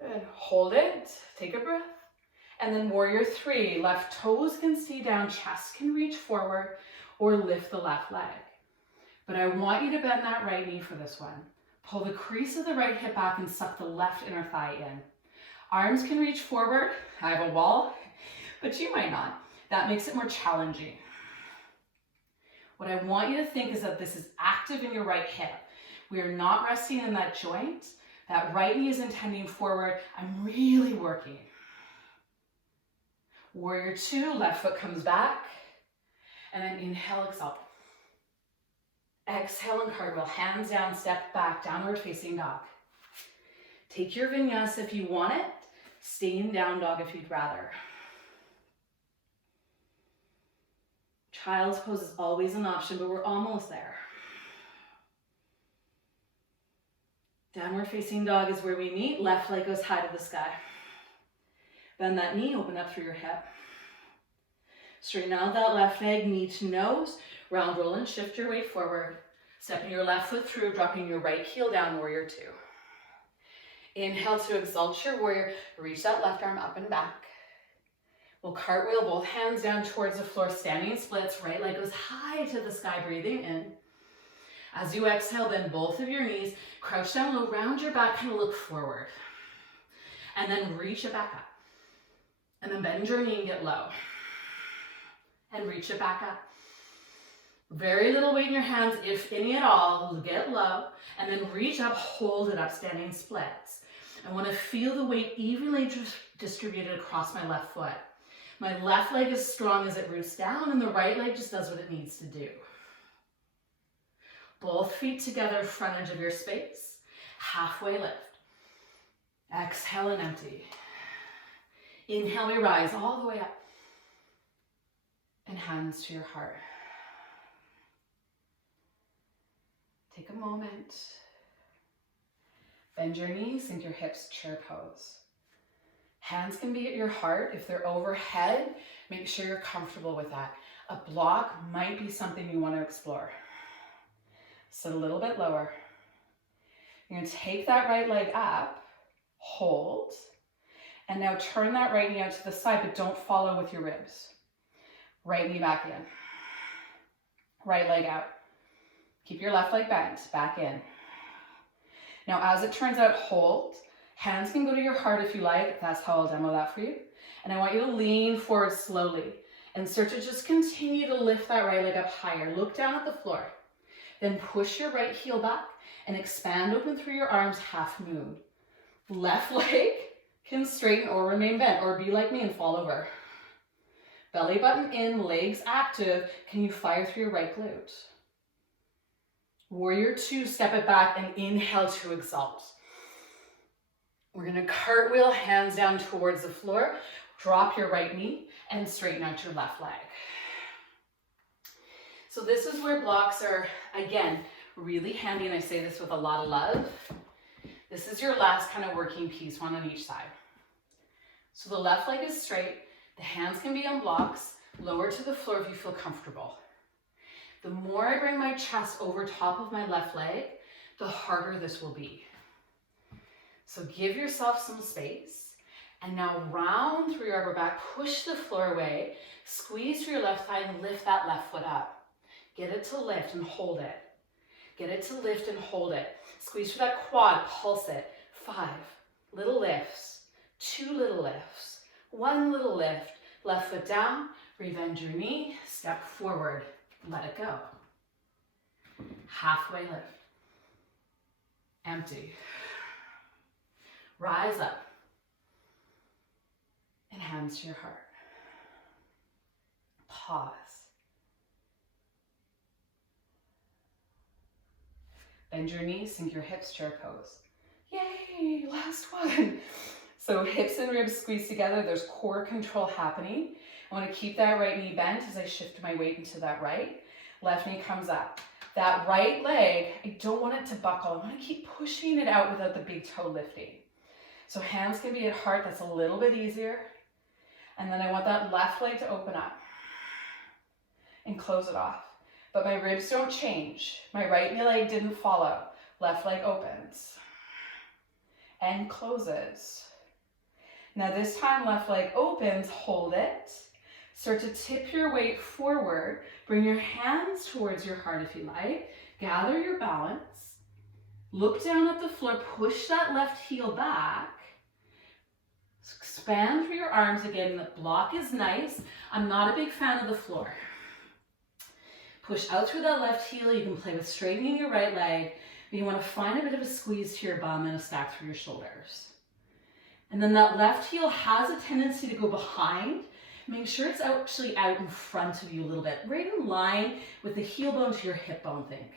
Good. Hold it, take a breath. And then warrior 3, left toes can stay down, chest can reach forward, or lift the left leg. But I want you to bend that right knee for this one. Pull the crease of the right hip back and suck the left inner thigh in. Arms can reach forward. I have a wall, but you might not. That makes it more challenging. What I want you to think is that this is active in your right hip. We are not resting in that joint. That right knee is intending forward. I'm really working. Warrior two, left foot comes back. And then inhale, exhale. Exhale and cartwheel, hands down, step back, downward facing dog. Take your vinyasa if you want it. Stay in down dog if you'd rather. Child's pose is always an option, but we're almost there. Downward facing dog is where we meet. Left leg goes high to the sky. Bend that knee, open up through your hip. Straighten out that left leg, knee to nose. Round roll and shift your weight forward. Stepping your left foot through, dropping your right heel down, warrior two. Inhale to exalt your warrior. Reach that left arm up and back. We'll cartwheel both hands down towards the floor, standing splits. Right leg goes high to the sky, breathing in. As you exhale, bend both of your knees. Crouch down low, round your back, kind of look forward. And then reach it back up. And then bend your knee and get low. And reach it back up. Very little weight in your hands, if any at all. Get low. And then reach up, hold it up, standing splits. I want to feel the weight evenly distributed across my left foot. My left leg is strong as it roots down, and the right leg just does what it needs to do. Both feet together, front edge of your space. Halfway lift. Exhale and empty. Inhale, we rise all the way up. And hands to your heart. Take a moment. Bend your knees, sink your hips, chair pose. Hands can be at your heart. If they're overhead, make sure you're comfortable with that. A block might be something you want to explore. Sit a little bit lower. You're going to take that right leg up, hold, and now turn that right knee out to the side, but don't follow with your ribs. Right knee back in. Right leg out. Keep your left leg bent, back in. Now, as it turns out, hold. Hands can go to your heart if you like. That's how I'll demo that for you. And I want you to lean forward slowly and start to just continue to lift that right leg up higher. Look down at the floor. Then push your right heel back and expand open through your arms, half moon. Left leg can straighten or remain bent, or be like me and fall over. Belly button in, legs active. Can you fire through your right glute? Warrior two, step it back and inhale to exalt. We're going to cartwheel, hands down towards the floor. Drop your right knee and straighten out your left leg. So this is where blocks are, again, really handy, and I say this with a lot of love. This is your last kind of working piece, one on each side. So the left leg is straight. The hands can be on blocks. Lower to the floor if you feel comfortable. The more I bring my chest over top of my left leg, the harder this will be. So give yourself some space. And now round through your upper back, push the floor away, squeeze through your left thigh and lift that left foot up. Get it to lift and hold it. Get it to lift and hold it. Squeeze through that quad, pulse it. 5 little lifts, 2 little lifts, 1 little lift. Left foot down, rebend your knee, step forward, let it go. Halfway lift. Empty. Rise up. And hands to your heart. Pause. Bend your knees, sink your hips, chair pose. Yay, last one. So hips and ribs squeeze together. There's core control happening. I want to keep that right knee bent as I shift my weight into that right. Left knee comes up. That right leg, I don't want it to buckle. I want to keep pushing it out without the big toe lifting. So hands can be at heart. That's a little bit easier. And then I want that left leg to open up and close it off. But my ribs don't change. My right knee leg didn't follow. Left leg opens and closes. Now this time left leg opens, hold it. Start to tip your weight forward. Bring your hands towards your heart if you like. Gather your balance. Look down at the floor. Push that left heel back. expand through your arms again. The block is nice. I'm not a big fan of the floor. Push out through that left heel. You can play with straightening your right leg, but you want to find a bit of a squeeze to your bum and a stack through your shoulders. And then that left heel has a tendency to go behind. Make sure it's actually out in front of you a little bit, right in line with the heel bone to your hip bone, think.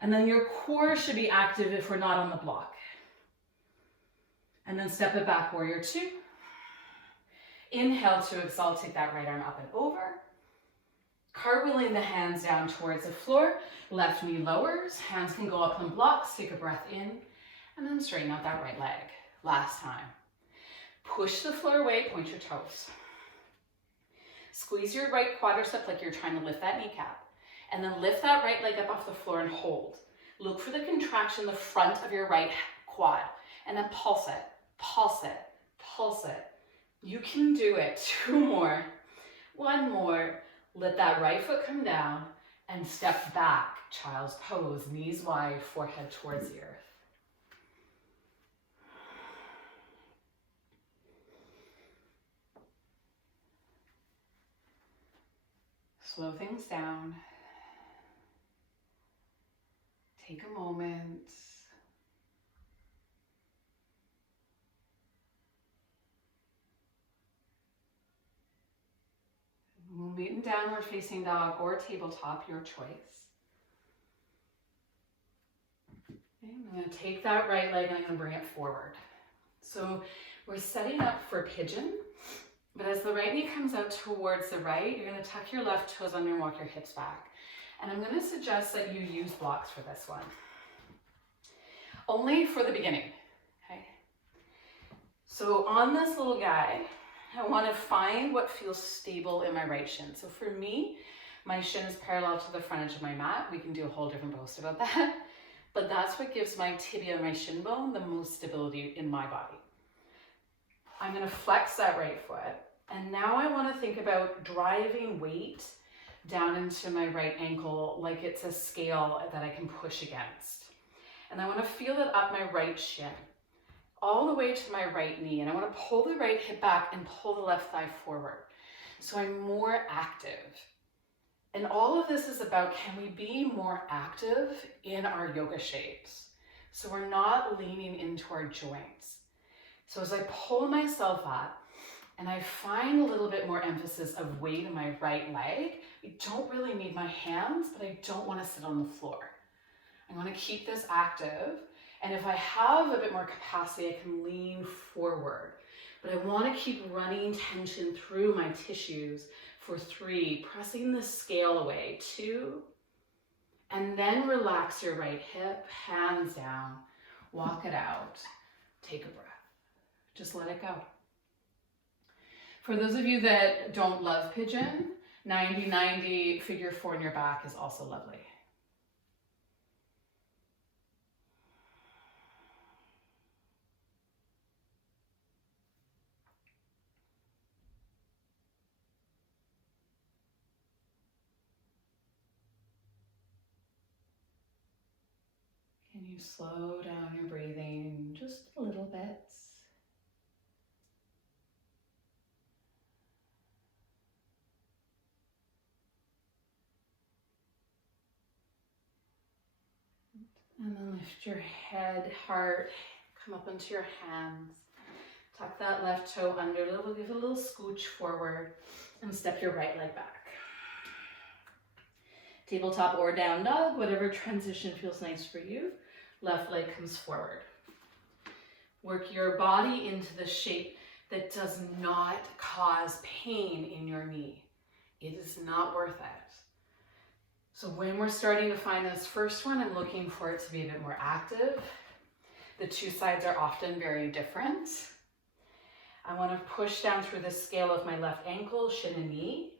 And then your core should be active if we're not on the block. And then step it back, warrior two. Inhale to exalt, take that right arm up and over. Cartwheeling the hands down towards the floor. Left knee lowers, hands can go up on blocks. Take a breath in, and then straighten out that right leg. Last time. Push the floor away, point your toes. Squeeze your right quadricep like you're trying to lift that kneecap. And then lift that right leg up off the floor and hold. Look for the contraction in the front of your right quad. And then pulse it, pulse it, pulse it. You can do it. 2 more. 1 more. Let that right foot come down and step back. Child's pose, knees wide, forehead towards the earth. Slow things down. Take a moment. We'll meet in downward facing dog or tabletop, your choice. Okay, I'm going to take that right leg and I'm going to bring it forward. So we're setting up for pigeon, but as the right knee comes out towards the right, you're going to tuck your left toes under and walk your hips back. And I'm going to suggest that you use blocks for this one. Only for the beginning, okay? So on this little guy, I want to find what feels stable in my right shin. So for me, my shin is parallel to the front edge of my mat. We can do a whole different post about that. But that's what gives my tibia and my shin bone the most stability in my body. I'm going to flex that right foot. And now I want to think about driving weight down into my right ankle like it's a scale that I can push against. And I want to feel it up my right shin, all the way to my right knee. And I want to pull the right hip back and pull the left thigh forward. So I'm more active. And all of this is about, can we be more active in our yoga shapes? So we're not leaning into our joints. So as I pull myself up and I find a little bit more emphasis of weight in my right leg, I don't really need my hands, but I don't want to sit on the floor. I want to keep this active. And if I have a bit more capacity, I can lean forward. But I want to keep running tension through my tissues for 3, pressing the scale away, 2, and then relax your right hip, hands down, walk it out, take a breath. Just let it go. For those of you that don't love pigeon, 90-90 figure 4 in your back is also lovely. Can you slow down your breathing just a little bit? And then lift your head, heart, come up into your hands. Tuck that left toe under a little, give a little scooch forward, and step your right leg back. Tabletop or down dog, whatever transition feels nice for you. Left leg comes forward. Work your body into the shape that does not cause pain in your knee. It is not worth it. So when we're starting to find this first one, I'm looking for it to be a bit more active. The 2 sides are often very different. I want to push down through the scale of my left ankle, shin and knee.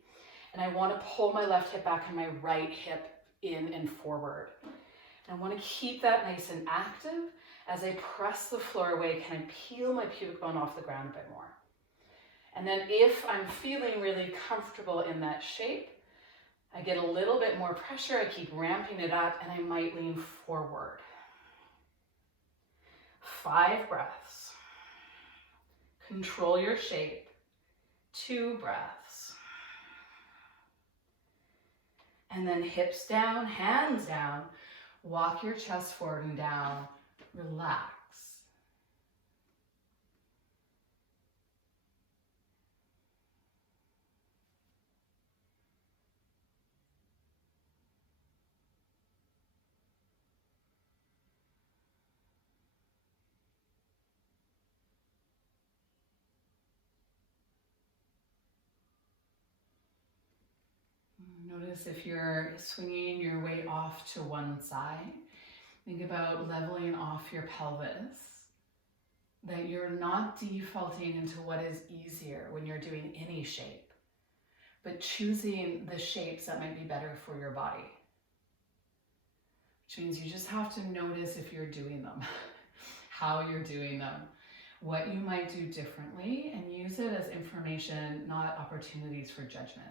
And I want to pull my left hip back and my right hip in and forward. And I want to keep that nice and active. As I press the floor away, can I peel my pubic bone off the ground a bit more? And then if I'm feeling really comfortable in that shape, I get a little bit more pressure, I keep ramping it up, and I might lean forward. 5 breaths. Control your shape. 2 breaths. And then hips down, hands down. Walk your chest forward and down. Relax. Notice if you're swinging your weight off to one side. Think about leveling off your pelvis. That you're not defaulting into what is easier when you're doing any shape, but choosing the shapes that might be better for your body. Which means you just have to notice if you're doing them, how you're doing them, what you might do differently, and use it as information, not opportunities for judgment.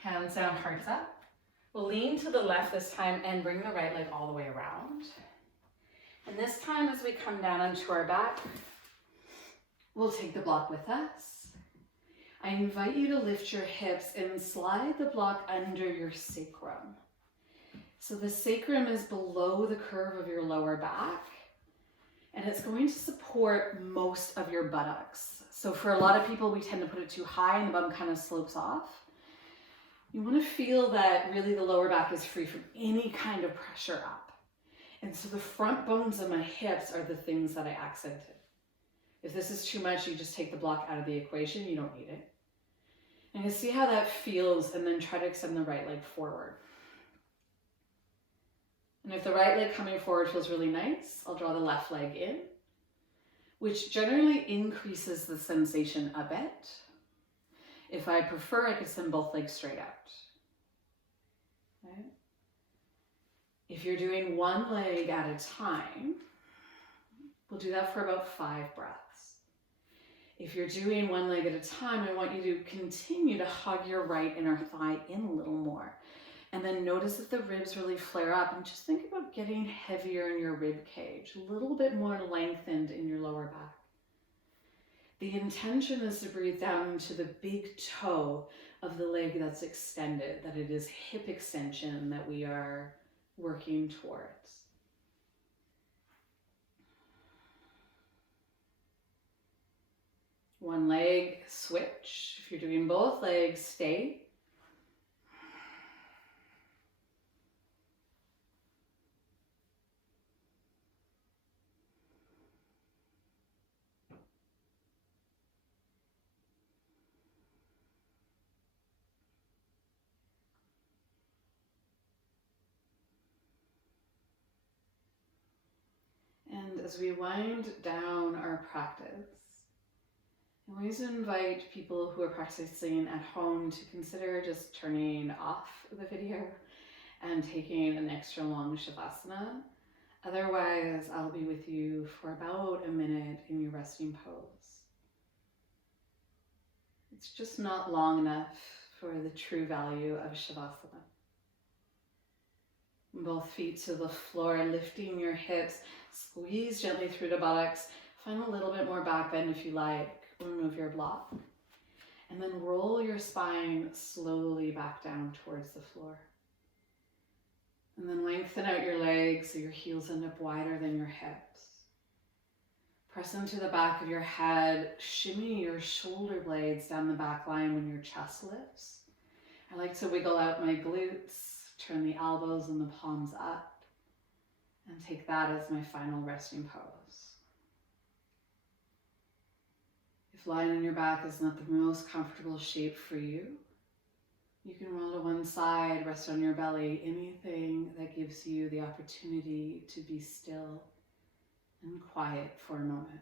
Hands down, hearts up. We'll lean to the left this time and bring the right leg all the way around. And this time as we come down onto our back, we'll take the block with us. I invite you to lift your hips and slide the block under your sacrum. So the sacrum is below the curve of your lower back, and it's going to support most of your buttocks. So for a lot of people, we tend to put it too high and the bum kind of slopes off. You want to feel that really the lower back is free from any kind of pressure up. And so the front bones of my hips are the things that I accented. If this is too much, you just take the block out of the equation. You don't need it. And you see how that feels, and then try to extend the right leg forward. And if the right leg coming forward feels really nice, I'll draw the left leg in, which generally increases the sensation a bit. If I prefer, I could send both legs straight out. Okay. If you're doing one leg at a time, we'll do that for about 5 breaths. If you're doing one leg at a time, I want you to continue to hug your right inner thigh in a little more. And then notice if the ribs really flare up, and just think about getting heavier in your rib cage, a little bit more lengthened in your lower back. The intention is to breathe down into the big toe of the leg that's extended, that it is hip extension that we are working towards. One leg, switch. If you're doing both legs, stay. And as we wind down our practice, I always invite people who are practicing at home to consider just turning off the video and taking an extra long Shavasana. Otherwise, I'll be with you for about a minute in your resting pose. It's just not long enough for the true value of Shavasana. Both feet to the floor, lifting your hips, squeeze gently through the buttocks. Find a little bit more back bend if you like. Remove your block. And then roll your spine slowly back down towards the floor. And then lengthen out your legs so your heels end up wider than your hips. Press into the back of your head. Shimmy your shoulder blades down the back line when your chest lifts. I like to wiggle out my glutes, turn the elbows and the palms up, and take that as my final resting pose. If lying on your back is not the most comfortable shape for you, you can roll to one side, rest on your belly, anything that gives you the opportunity to be still and quiet for a moment.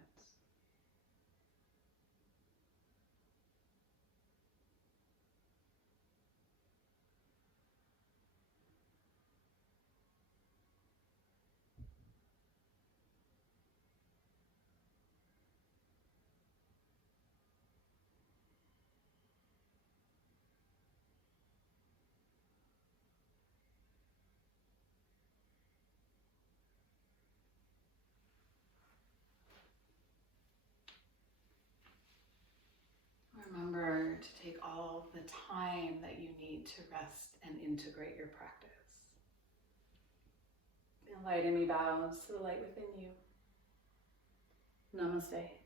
to take all the time that you need to rest and integrate your practice. The light in me bows to the light within you. Namaste.